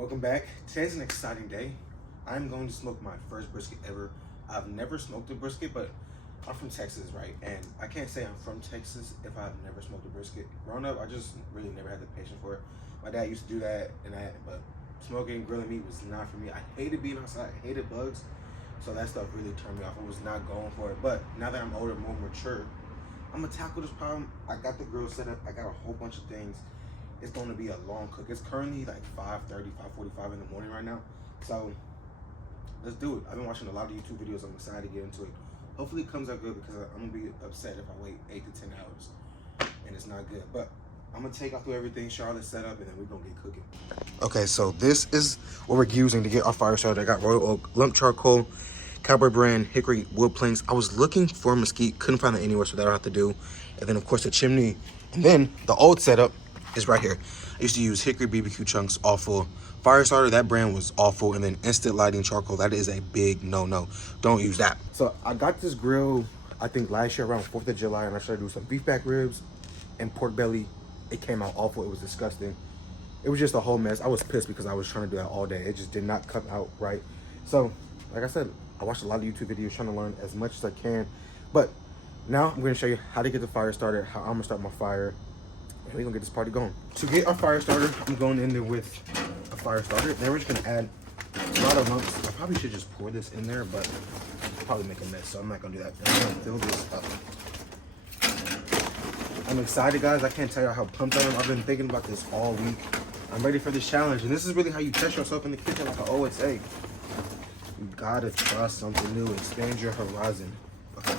Welcome back. Today's an exciting day. I'm going to smoke my first brisket ever. I've never smoked a brisket, but I'm from Texas, right? And I can't say I'm from Texas if I've never smoked a brisket. Growing up, I just really never had the patience for it. My dad used to do that, but smoking, grilling meat was not for me. I hated being outside, I hated bugs, so that stuff really turned me off. I was not going for it. But now that I'm older, more mature, I'm gonna tackle this problem. I got the grill set up. I got a whole bunch of things. It's going to be a long cook. It's currently like 5:30, 5:45 in the morning right now. So let's do it. I've been watching a lot of YouTube videos. I'm excited to get into it. Hopefully it comes out good because I'm gonna be upset if I wait 8 to 10 hours and it's not good. But I'm gonna take y'all through everything, show all the setup, and then we're gonna get cooking. Okay, so this is what we're using to get our fire started. I got royal oak, lump charcoal, cowboy brand, hickory wood planks. I was looking for mesquite, couldn't find it anywhere, so that'll have to do. And then of course the chimney. And then the old setup is right here. I used to use hickory BBQ chunks, awful. Fire starter, that brand was awful. And then instant lighting charcoal, that is a big no-no. Don't use that. So I got this grill, I think last year around 4th of July, and I started doing some beef back ribs and pork belly. It came out awful, it was disgusting. It was just a whole mess. I was pissed because I was trying to do that all day. It just did not come out right. So, like I said, I watched a lot of YouTube videos trying to learn as much as I can. But now I'm gonna show you how to get the fire started, how I'm gonna start my fire, and we're gonna get this party going. To get our fire starter, I'm going in there with a fire starter. Then we're just gonna add a lot of lumps. I probably should just pour this in there, but I'll probably make a mess, so I'm not gonna do that. I'm gonna fill this up. I'm excited, guys. I can't tell you how pumped I am. I've been thinking about this all week. I'm ready for this challenge, and this is really how you test yourself in the kitchen, like I always say. You gotta try something new, expand your horizon. Okay.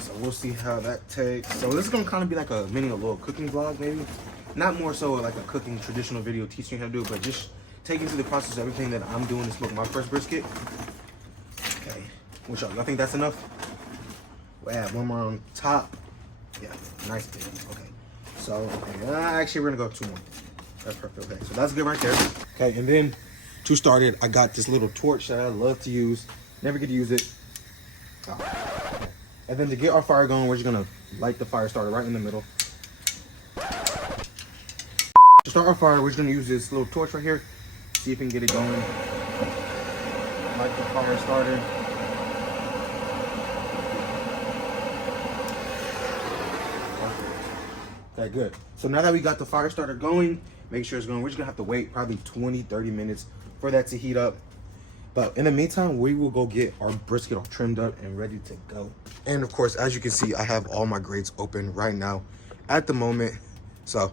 So we'll see how that takes. So this is gonna kind of be like a little cooking vlog, maybe. Not more so like a cooking traditional video teaching you how to do it, but just taking through the process of everything that I'm doing to smoke my first brisket. Okay. What y'all think that's enough? We'll add one more on top. Yeah, nice big. Okay. So, okay, actually, we're gonna go 2 more. That's perfect. Okay, so that's good right there. Okay, and then to start it, I got this little torch that I love to use. Never get to use it. Oh. And then to get our fire going, we're just gonna light the fire starter right in the middle. To start our fire, we're just gonna use this little torch right here. See if we can get it going. Light the fire starter. Okay, good. So now that we got the fire starter going, make sure it's going. We're just gonna have to wait probably 20, 30 minutes for that to heat up. But in the meantime, we will go get our brisket all trimmed up and ready to go. And of course, as you can see, I have all my grates open right now at the moment. So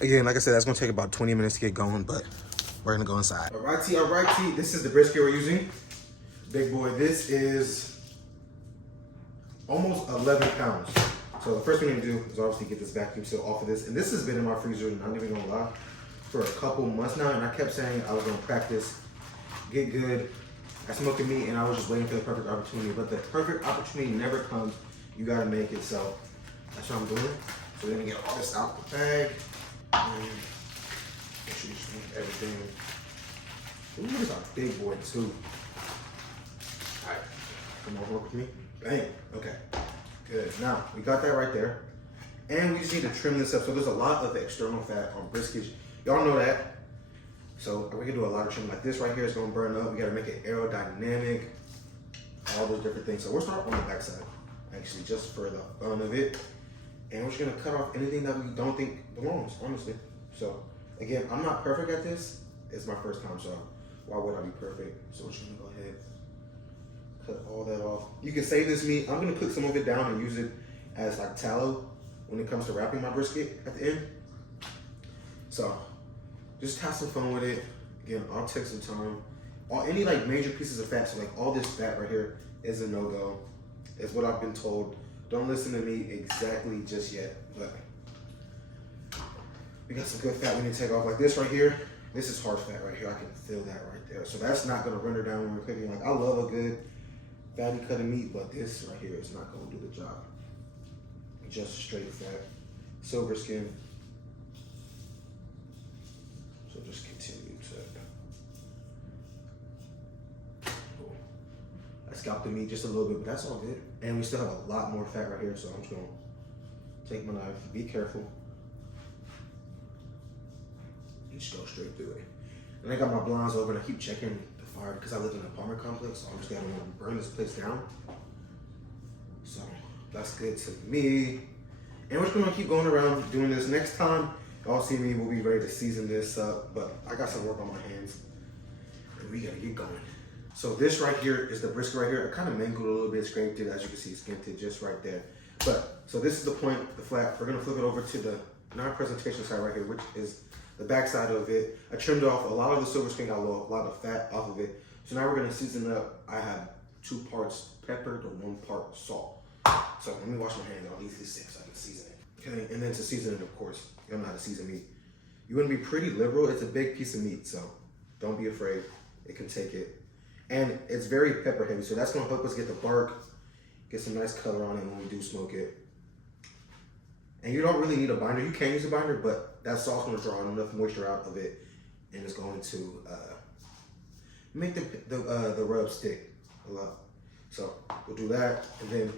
again, like I said, that's gonna take about 20 minutes to get going, but we're gonna go inside. All righty, this is the brisket we're using. Big boy, this is almost 11 pounds. So the first thing we need to do is obviously get this vacuum seal off of this. And this has been in my freezer, not even gonna lie, for a couple months now. And I kept saying I was gonna practice, get good at smoking meat, and I was just waiting for the perfect opportunity. But the perfect opportunity never comes. You gotta make it. So that's what I'm doing. So we're gonna get all this out the bag. And make sure you just move everything. Ooh, this is a big boy too. All right, come on, work with me. Bang, okay. Good. Now, we got that right there. And we just need to trim this up. So there's a lot of external fat on briskets. Y'all know that. So we can do a lot of trim. Like this right here is going to burn up. We got to make it aerodynamic. All those different things. So we'll start on the back side, actually, just for the fun of it. And we're just going to cut off anything that we don't think belongs, honestly. So, again, I'm not perfect at this. It's my first time, so why would I be perfect? So we're just going to go ahead. Cut all that off. You can save this meat. I'm gonna cook some of it down and use it as like tallow when it comes to wrapping my brisket at the end. So just have some fun with it. Again, I'll take some time. Any like major pieces of fat, so like all this fat right here is a no-go. Is what I've been told. Don't listen to me exactly just yet, but we got some good fat we need to take off. Like this right here, this is hard fat right here. I can feel that right there. So that's not gonna render down when we're cooking. Like I love a good fatty cut of meat, but this right here is not going to do the job. Just straight fat, silver skin. So just continue to. Cool. I scalped the meat just a little bit, but that's all good. And we still have a lot more fat right here, so I'm just going to take my knife. Be careful. You just go straight through it. And I got my blinds over and I keep checking the fire because I live in an apartment complex. So obviously I don't want to burn this place down. So that's good to me. And we're just gonna keep going around doing this. Next time y'all see me, we'll be ready to season this up. But I got some work on my hands and we gotta get going. So this right here is the brisket right here. I kind of mangled it a little bit, scraped it, as you can see, skinned it just right there. But, so this is the point, the flat. We're gonna flip it over to the non-presentation side right here, which is the back side of it. I trimmed off a lot of the silver screen, got a lot of fat off of it. So now we're gonna season it up. I have 2 parts pepper to 1 part salt. So let me wash my hands. I'll leave this in so I can season it. Okay, and then to season it, of course, you don't know how to season meat. You wanna be pretty liberal. It's a big piece of meat, so don't be afraid. It can take it. And it's very pepper heavy, so that's gonna help us get the bark, get some nice color on it when we do smoke it. And you don't really need a binder. You can use a binder, but that salt's gonna draw enough moisture out of it, and it's going to make the rub stick a lot. So we'll do that, and then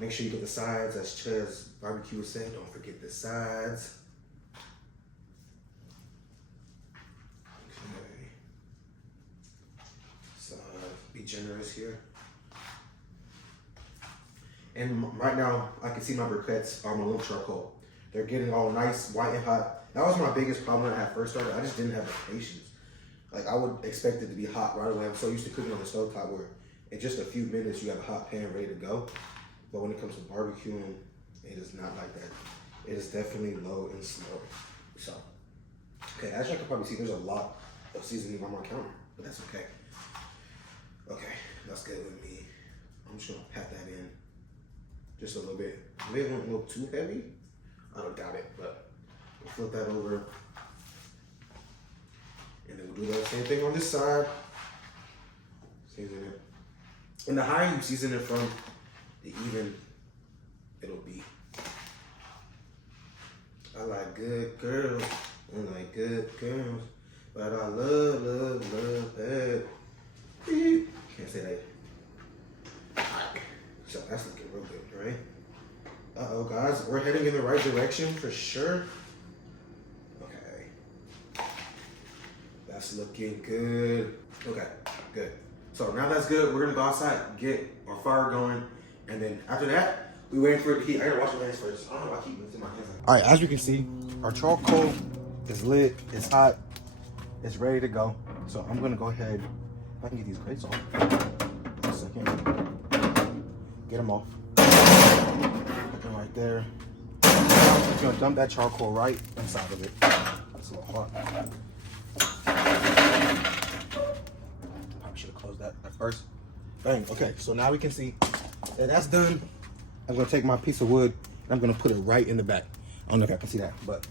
make sure you get the sides, as Chuz BBQ said. Don't forget the sides. Okay. So be generous here. And right now, I can see my briquettes are my little charcoal. They're getting all nice, white and hot. That was my biggest problem when I had first started. I just didn't have the patience. Like, I would expect it to be hot right away. I'm so used to cooking on the stovetop where in just a few minutes you have a hot pan ready to go. But when it comes to barbecuing, it is not like that. It is definitely low and slow. So, okay, as you can probably see, there's a lot of seasoning on my counter, but that's okay. Okay, that's good with me. I'm just gonna pat that in. Just a little bit. Maybe it won't look too heavy. I don't doubt it, but we'll flip that over. And then we'll do the same thing on this side. Season it. And the higher you season it from, the even it'll be. I like good girls. I like good girls. But I love bad. Can't say that. So that's looking real good, right? Uh-oh, guys, we're heading in the right direction for sure. Okay. That's looking good. Okay, good. So now that's good. We're gonna go outside, get our fire going, and then after that, we waiting for it to heat. I gotta wash my hands first. I don't know why I keep lifting my hands. All right, as you can see, our charcoal is lit, it's hot, it's ready to go. So I'm gonna go ahead, if I can get these grates off. One second. Get them off. Put them right there. I'm gonna dump that charcoal right inside of it. That's a little hot. Probably should have closed that at first. Bang. Okay, so now we can see that that's done. I'm gonna take my piece of wood and I'm gonna put it right in the back. I don't know if I can see that, but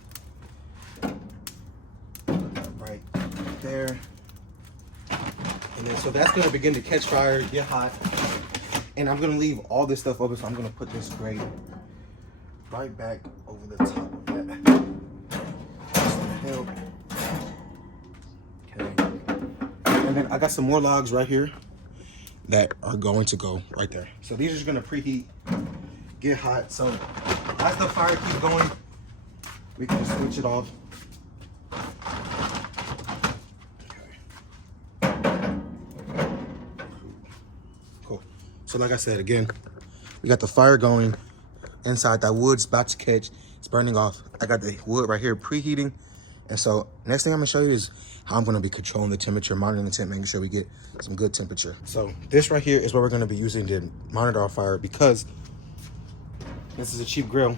put that right there. And then so that's gonna begin to catch fire, get hot. And I'm gonna leave all this stuff open, so I'm gonna put this grate right back over the top of that. Just to help. Okay. And then I got some more logs right here that are going to go right there. So these are just gonna preheat, get hot. So as the fire keeps going, we can just switch it off. So like I said, again, we got the fire going inside. That wood's about to catch. It's burning off. I got the wood right here preheating. And so next thing I'm gonna show you is how I'm gonna be controlling the temperature, monitoring the temp, making sure we get some good temperature. So this right here is what we're gonna be using to monitor our fire, because this is a cheap grill.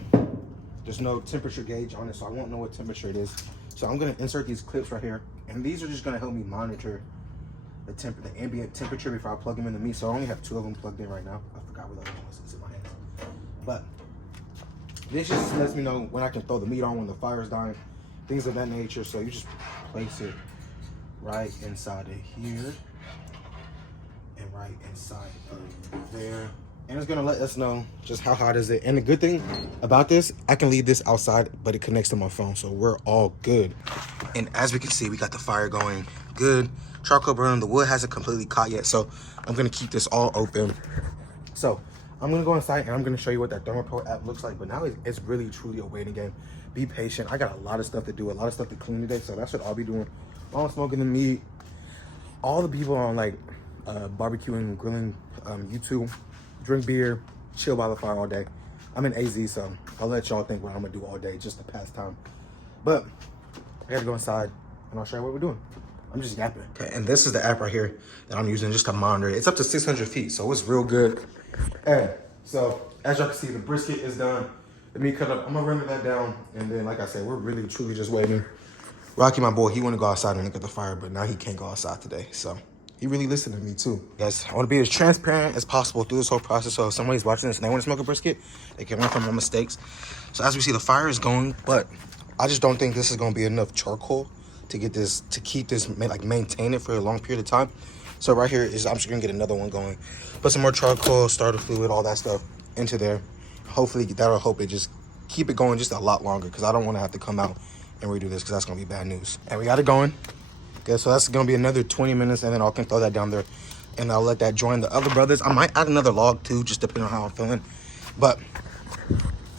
There's no temperature gauge on it, so I won't know what temperature it is. So I'm gonna insert these clips right here, and these are just gonna help me monitor the ambient temperature before I plug them in the meat. So I only have 2 of them plugged in right now. I forgot where the other one was. It's in my hands. But this just lets me know when I can throw the meat on, when the fire's dying, things of that nature. So you just place it right inside of here and right inside of there. And it's gonna let us know just how hot is it. And the good thing about this, I can leave this outside, but it connects to my phone, so we're all good. And as we can see, we got the fire going good. Charcoal burning, the wood hasn't completely caught yet, so I'm gonna keep this all open. So I'm gonna go inside and I'm gonna show you what that ThermoPro app looks like. But now it's really truly a waiting game. Be patient. I got a lot of stuff to do, a lot of stuff to clean today, so that's what I'll be doing. While I'm smoking the meat, all the people on like barbecuing, grilling, YouTube, drink beer, chill by the fire all day. I'm in AZ, so I'll let y'all think what I'm gonna do all day just to pass time. But I gotta go inside and I'll show you what we're doing. I'm just yapping. Okay, and this is the app right here that I'm using just to monitor it. It's up to 600 feet, so it's real good. And so as y'all can see, the brisket is done. The meat cut up. I'm gonna render that down, and then like I said, we're really truly just waiting. Rocky, my boy, he want to go outside and look at the fire, but now he can't go outside today, so he really listened to me too. Guys, I want to be as transparent as possible through this whole process, so if somebody's watching this and they want to smoke a brisket, they can learn from my mistakes. So as we see, the fire is going, but I just don't think this is going to be enough charcoal to get this, to keep this, like maintain it for a long period of time. So right here is, I'm just gonna get another one going, put some more charcoal, starter fluid, all that stuff into there. Hopefully that'll help it just keep it going just a lot longer, because I don't want to have to come out and redo this, because that's gonna be bad news. And we got it going. Okay, so that's gonna be another 20 minutes, and then I can throw that down there and I'll let that join the other brothers. I might add another log too, just depending on how I'm feeling. But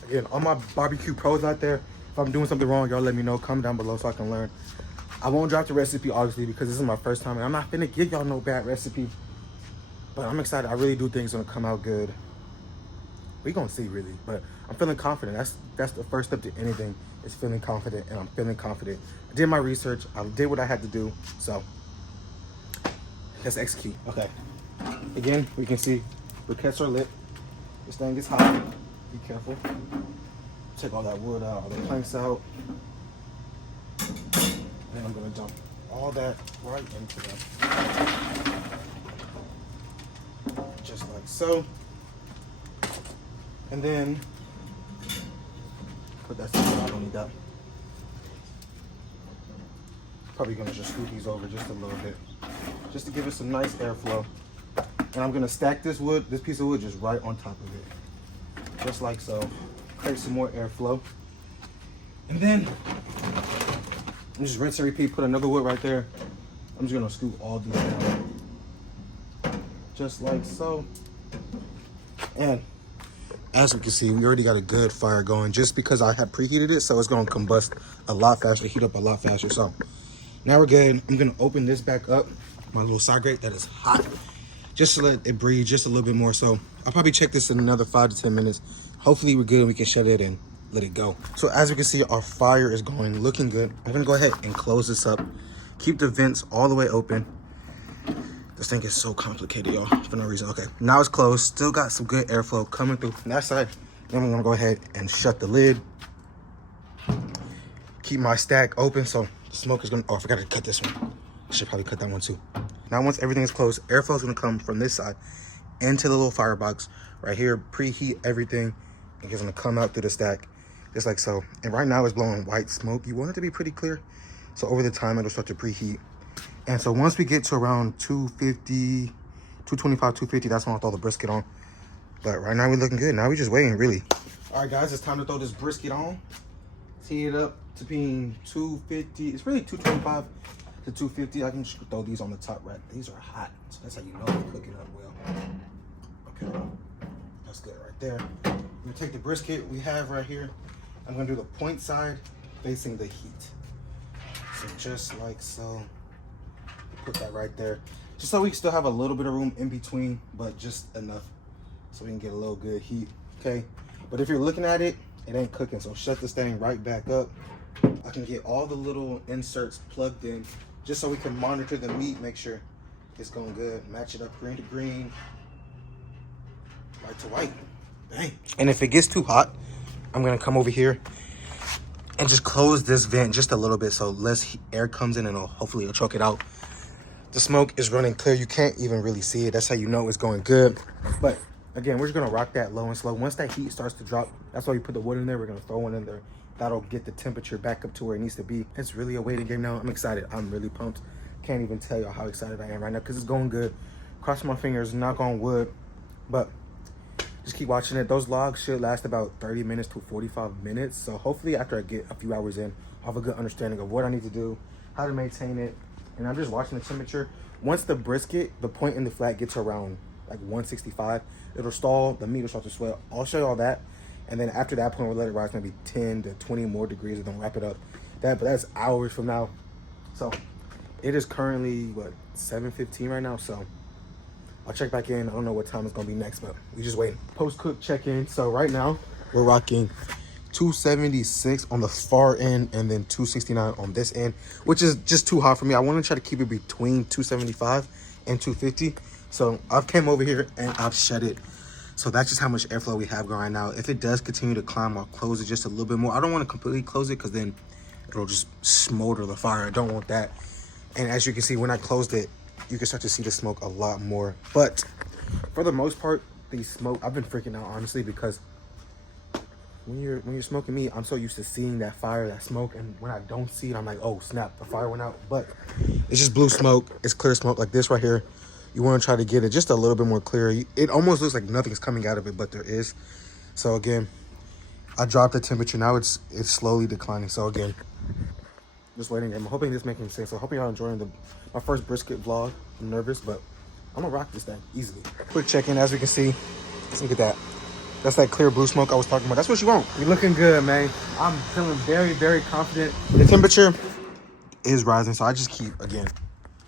again, all my barbecue pros out there, if I'm doing something wrong, y'all let me know. Comment down below so I can learn. I won't drop the recipe, obviously, because this is my first time, and I'm not finna give y'all no bad recipe. But I'm excited. I really do think it's gonna come out good. We gonna see, really, but I'm feeling confident. That's the first step to anything, is feeling confident, and I'm feeling confident. I did my research. I did what I had to do, so let's execute. Okay. Again, we can see briquettes are lit. This thing is hot. Be careful. Take all that wood out, all the planks out. And then I'm gonna dump all that right into that. Just like so. And then put that stuff out. I don't need that. Probably gonna just scoot these over just a little bit, just to give it some nice airflow. And I'm gonna stack this wood, this piece of wood, just right on top of it, just like so. Create some more airflow. And then just rinse and repeat. Put another wood right there. I'm just gonna scoop all these down, just like so. And as we can see, we already got a good fire going, just because I had preheated it, so it's gonna combust a lot faster, heat up a lot faster. So now we're good. I'm gonna open this back up, my little side grate that is hot, just to let it breathe just a little bit more. So I'll probably check this in another 5 to 10 minutes. Hopefully we're good and we can shut it and let it go. So as we can see, our fire is going, looking good. I'm gonna go ahead and close this up. Keep the vents all the way open. This thing is so complicated, y'all, for no reason. Okay, now it's closed. Still got some good airflow coming through from that side. Then I'm gonna go ahead and shut the lid. Keep my stack open, so the smoke is gonna, oh, I forgot to cut this one. I should probably cut that one too. Now once everything is closed, airflow is gonna come from this side into the little firebox right here, preheat everything, and it's gonna come out through the stack, just like so. And right now it's blowing white smoke. You want it to be pretty clear, so over the time it'll start to preheat. And so once we get to around 250, 225, 250, that's when I'll throw the brisket on. But right now we're looking good. Now we're just waiting, really. All right, guys, it's time to throw this brisket on. Heat it up to being 250. It's really 225 to 250. I can just throw these on the top rack. These are hot, so that's how you know they're cooking up well. Okay, that's good right there. I'm gonna take the brisket we have right here. I'm gonna do the point side facing the heat. So just like so. Put that right there, just so we can still have a little bit of room in between, but just enough so we can get a little good heat. Okay, but if you're looking at it, it ain't cooking, so shut this thing right back up. I can get all the little inserts plugged in, just so we can monitor the meat, make sure it's going good, match it up, green to green, white to white. Bang. And if it gets too hot, I'm gonna come over here and just close this vent just a little bit, so less air comes in, and hopefully it'll choke it out. The smoke is running clear. You can't even really see it. That's how you know it's going good. But again, we're just gonna rock that low and slow. Once that heat starts to drop, that's why we put the wood in there. We're gonna throw one in there. That'll get the temperature back up to where it needs to be. It's really a waiting game now. I'm excited. I'm really pumped. Can't even tell you how excited I am right now, because it's going good. Cross my fingers, knock on wood. But just keep watching it. Those logs should last about 30 minutes to 45 minutes. So hopefully after I get a few hours in, I'll have a good understanding of what I need to do, how to maintain it. And I'm just watching the temperature. Once the brisket, the point in the flat gets around like 165. It'll stall, the meat will start to sweat. I'll show you all that. And then after that point, we'll let it rise maybe 10 to 20 more degrees and then wrap it up. But that's hours from now. So it is currently, what, 7:15 right now. So I'll check back in. I don't know what time it's going to be next, but we just waiting. Post-cook check-in. So right now, we're rocking 276 on the far end and then 269 on this end, which is just too hot for me. I want to try to keep it between 275 and 250. So I've came over here and I've shut it. So that's just how much airflow we have going right now. If it does continue to climb, I'll close it just a little bit more. I don't want to completely close it because then it'll just smolder the fire. I don't want that. And as you can see, when I closed it, you can start to see the smoke a lot more. But for the most part, the smoke, I've been freaking out honestly, because when you're smoking meat, I'm so used to seeing that fire, that smoke, and when I don't see it, I'm like, oh snap, the fire went out. But it's just blue smoke. It's clear smoke like this right here. You want to try to get it just a little bit more clear. It almost looks like nothing's coming out of it, but there is. So again, I dropped the temperature. Now it's slowly declining. So again, just waiting. I'm hoping this is making sense. So hoping y'all enjoying my first brisket vlog. I'm nervous, but I'm gonna rock this thing easily. Quick check-in. As we can see, let's look at that. That's that clear blue smoke I was talking about. That's what you want. You're looking good, man. I'm feeling very, very confident. The temperature is rising, so I just keep, again,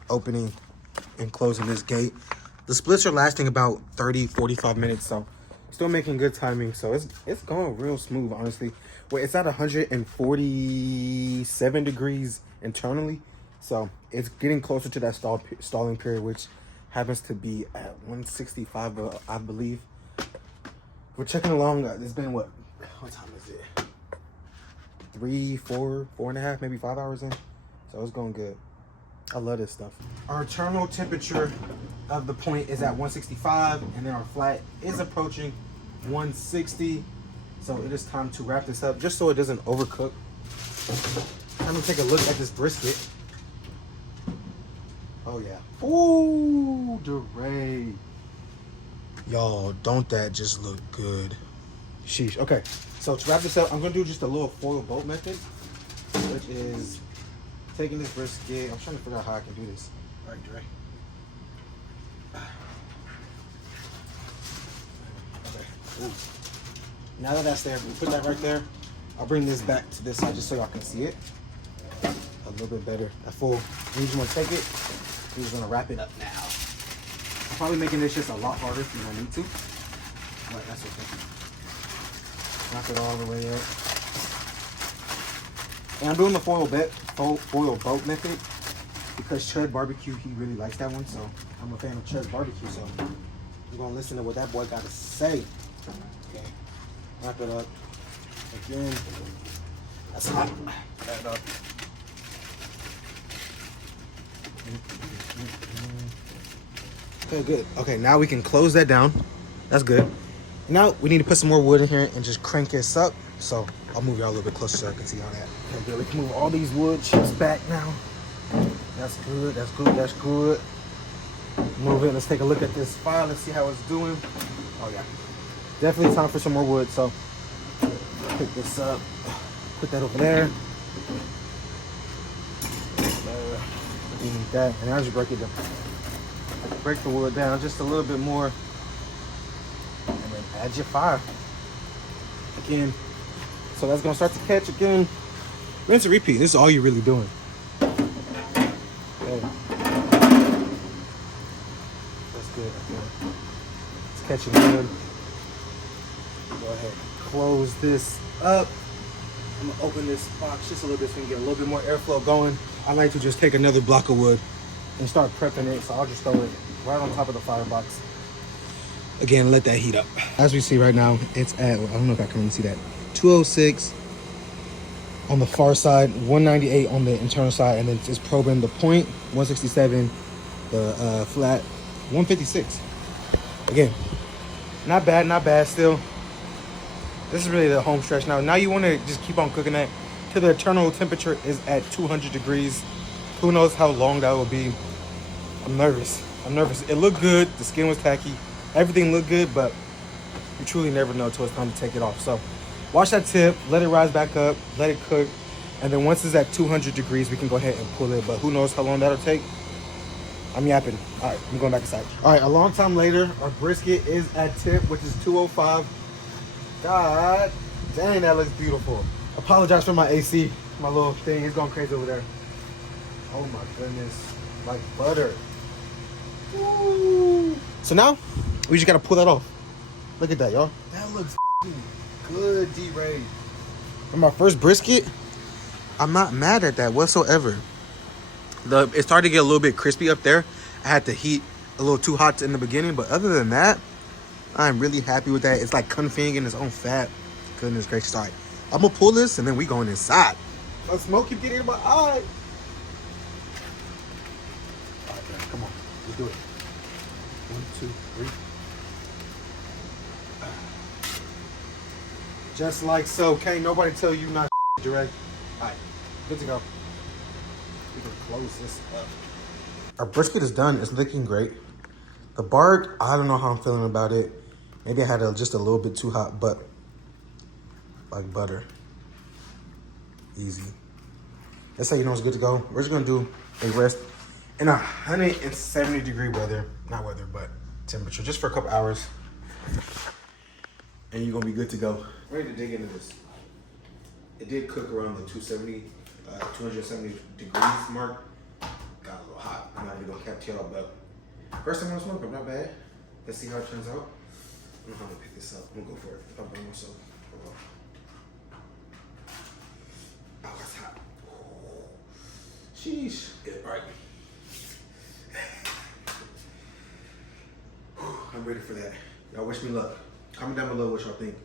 opening and closing this gate. The splits are lasting about 30, 45 minutes, so still making good timing. So it's going real smooth, honestly. Wait, it's at 147 degrees internally, so it's getting closer to that stalling period, which happens to be at 165, I believe. We're checking along. It's been what time is it? 3, 4, 4.5, maybe 5 hours in. So it's going good. I love this stuff. Our internal temperature of the point is at 165, and then our flat is approaching 160. So it is time to wrap this up, just so it doesn't overcook. Time to take a look at this brisket. Oh yeah. Ooh, Duray. Y'all, don't that just look good? Sheesh. Okay, so to wrap this up, I'm gonna do just a little foil bolt method, which is taking this brisket. I'm trying to figure out how I can do this. All right, Dre. Okay. Ooh. Now that that's there, we put that right there. I'll bring this back to this side just so y'all can see it a little bit better. That full. You just want to take it. We're just gonna wrap it up now. I'm probably making this just a lot harder if you don't need to, but that's okay. Wrap it all the way up. And I'm doing the foil boat method because Chud Barbecue, he really likes that one, so I'm a fan of Chud Barbecue, so we're gonna listen to what that boy got to say. Okay, wrap it up. Again, that's hot. Wrap it up. Okay, good. Okay, now we can close that down. That's good. Now we need to put some more wood in here and just crank this up. So I'll move y'all a little bit closer so I can see all that. Okay, good. We can move all these wood chips back now. That's good. That's good. That's good. Move it. Let's take a look at this fire. Let's see how it's doing. Oh yeah, definitely time for some more wood. So pick this up. Put that over there. You need that, and I'll just break it down. Break the wood down just a little bit more, and then add your fire again. So that's gonna start to catch again. Rinse and repeat. This is all you're really doing. Okay. That's good. Okay. It's catching good. Go ahead and close this up. I'm gonna open this box just a little bit so we can get a little bit more airflow going. I like to just take another block of wood and start prepping it, so I'll just throw it right on top of the firebox. Again, let that heat up. As we see right now, it's at, I don't know if I can really see that, 206 on the far side, 198 on the internal side, and then it's probing the point, 167, the flat, 156. Again, not bad still. This is really the home stretch now. Now you want to just keep on cooking that till the internal temperature is at 200 degrees. Who knows how long that will be. I'm nervous. It looked good. The skin was tacky. Everything looked good, but you truly never know until it's time to take it off. So watch that tip, let it rise back up, let it cook. And then once it's at 200 degrees, we can go ahead and pull it. But who knows how long that'll take. I'm yapping. All right, I'm going back inside. All right, a long time later, our brisket is at tip, which is 205. God dang, that looks beautiful. Apologize for my AC, my little thing. It's going crazy over there. Oh my goodness, like butter. Woo. So now, we just gotta pull that off. Look at that, y'all. That looks good, D-Ray. For my first brisket, I'm not mad at that whatsoever. It started to get a little bit crispy up there. I had the heat a little too hot in the beginning, but other than that, I'm really happy with that. It's like confing in its own fat. Goodness gracious. All right, I'm gonna pull this and then we going inside. The smoke keep getting in my eye. All right, man, come on, let's do it. 1, 2, 3. Just like so. Can't nobody tell you not direct. All right, good to go. We can close this up. Our brisket is done. It's looking great. The bark, I don't know how I'm feeling about it. Maybe I had it just a little bit too hot, but like butter. Easy. That's how you know it's good to go. We're just gonna do a rest in 170-degree weather. Not weather, but temperature, just for a couple hours. And you're gonna be good to go. Ready to dig into this. It did cook around the 270 degrees mark. Got a little hot. I'm not even gonna cap y'all, but first time I'm gonna smoke, but not bad. Let's see how it turns out. I don't know how to pick this up. I'm gonna go for it. I'll burn myself. Oh, that's hot. Sheesh. Good, all right. I'm ready for that. Y'all wish me luck. Comment down below what y'all think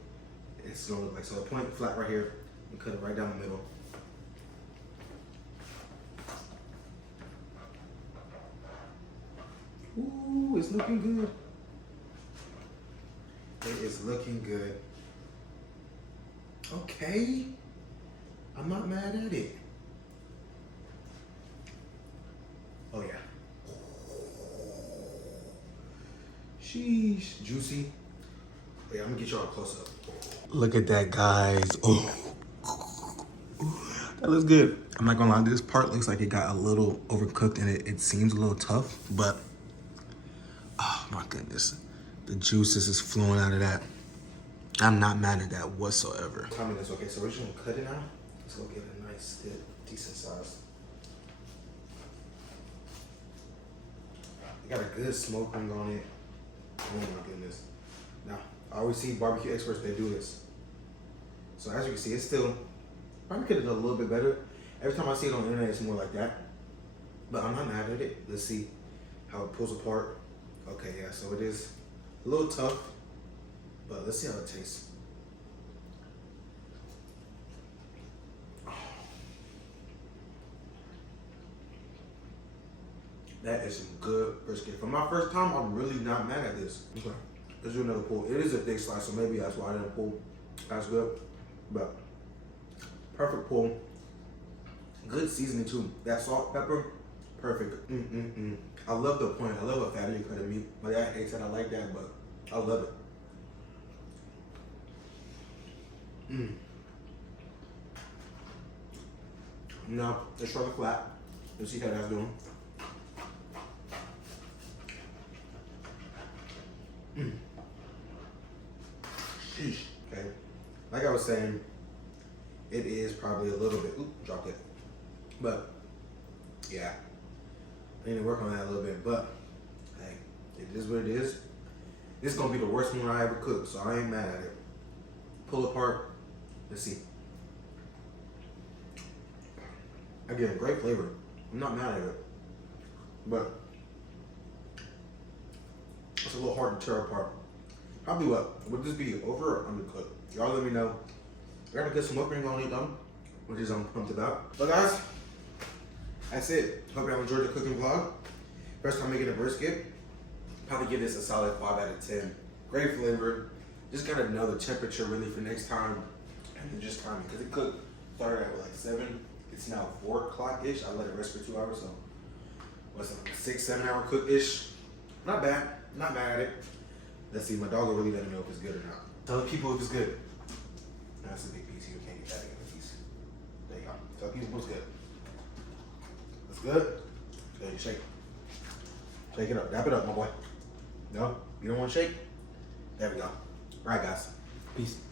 it's gonna look like. So a point flat right here and cut it right down the middle. Ooh, it's looking good. It is looking good. Okay. I'm not mad at it. Oh yeah. Sheesh. Juicy. Oh, yeah, I'm gonna get y'all a close up. Look at that, guys. Oh. That looks good. I'm not gonna lie, this part looks like it got a little overcooked and it seems a little tough, but oh my goodness. The juices is flowing out of that. I'm not mad at that whatsoever. Timing this, okay, so we're just gonna cut it now. Let's go get a nice, good, decent size. It got a good smoke ring on it. Oh my goodness. Now, I always see barbecue experts, they do this. So as you can see, it's still, probably could have done a little bit better. Every time I see it on the internet, it's more like that. But I'm not mad at it. Let's see how it pulls apart. Okay, yeah, so it is a little tough, but let's see how it tastes. That is some good brisket. For my first time, I'm really not mad at this. Okay, let's do another pull. It is a thick slice, so maybe that's why I didn't pull as good. But perfect pull. Good seasoning too. That salt, pepper, perfect. I love the point. I love a fatty cut of meat. My dad hates that. I like that, but I love it. Now, let's try the flat. Let's see how that's doing. Sheesh. Okay. Like I was saying, it is probably a little bit, dropped it. But, yeah. I need to work on that a little bit, but, hey, it is what it is. This is gonna be the worst one I ever cooked, so I ain't mad at it. Pull apart, let's see. Again, great flavor. I'm not mad at it, but it's a little hard to tear apart. Probably what? Would this be over or undercooked? Y'all let me know. I gotta get some smoke ring on it though, which is I'm pumped about. But guys, that's it. Hope y'all enjoyed the cooking vlog. First time making a brisket. Probably give this a solid 5 out of 10. Great flavor. Just gotta know the temperature really for next time. And then just timing, because it cooked, started at like 7. It's now 4 o'clock-ish. I let it rest for 2 hours, so what's it, 6-7 hour cook-ish. Not bad, not mad at it. Let's see, my dog will really let me know if it's good or not. Tell the people if it's good. That's a big piece, you can't get that in a piece. There you go. Tell people it's good. It's good? Go ahead and shake it. Shake it up. Dap it up, my boy. No? You don't want to shake? There we go. All right, guys. Peace.